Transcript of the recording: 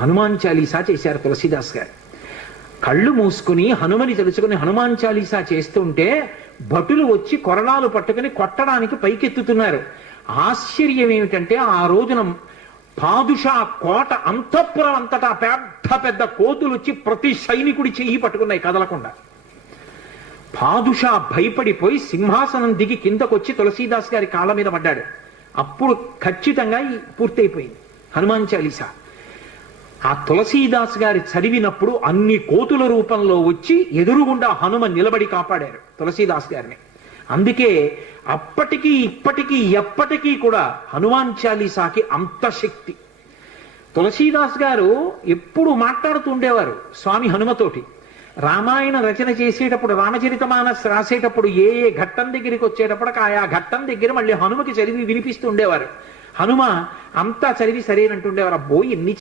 హనుమాన్ చాలీసా చేశారు తులసీదాస్ గారు. కళ్ళు మూసుకుని హనుమని తెలుసుకుని హనుమాన్ చాలీసా చేస్తుంటే భటులు వచ్చి కొరడాలు పట్టుకుని కొట్టడానికి పైకెత్తుతున్నారు. ఆశ్చర్యం ఏమిటంటే ఆ రోజున పాదుషా కోట అంతఃపురం అంతటా పెద్ద పెద్ద కోతులు వచ్చి ప్రతి సైనికుడి చెయ్యి పట్టుకున్నాయి కదలకుండా. పాదుషా భయపడిపోయి సింహాసనం దిగి కిందకొచ్చి తులసీదాస్ గారి కాళ్ళ మీద పడ్డాడు. అప్పుడు ఖచ్చితంగా పూర్తయిపోయింది హనుమాన్ చాలీసా. ఆ తులసీదాస్ గారి చదివినప్పుడు అన్ని కోతుల రూపంలో వచ్చి ఎదురుగుండా హనుమ నిలబడి కాపాడారు తులసీదాస్ గారిని. అందుకే అప్పటికీ ఇప్పటికీ ఎప్పటికీ కూడా హనుమాన్ చాలీసాకి అంత శక్తి. తులసీదాస్ గారు ఎప్పుడు మాట్లాడుతూ ఉండేవారు స్వామి హనుమతోటి. రామాయణ రచన చేసేటప్పుడు రామచరితమానస్ రాసేటప్పుడు ఏ ఏ ఘట్టం దగ్గరికి వచ్చేటప్పటికి ఆయా ఘట్టం దగ్గర మళ్ళీ హనుమకి చదివి వినిపిస్తూ ఉండేవారు. హనుమ అంతా చదివి సరేనంటుండేవారు. అబ్బో ఎన్ని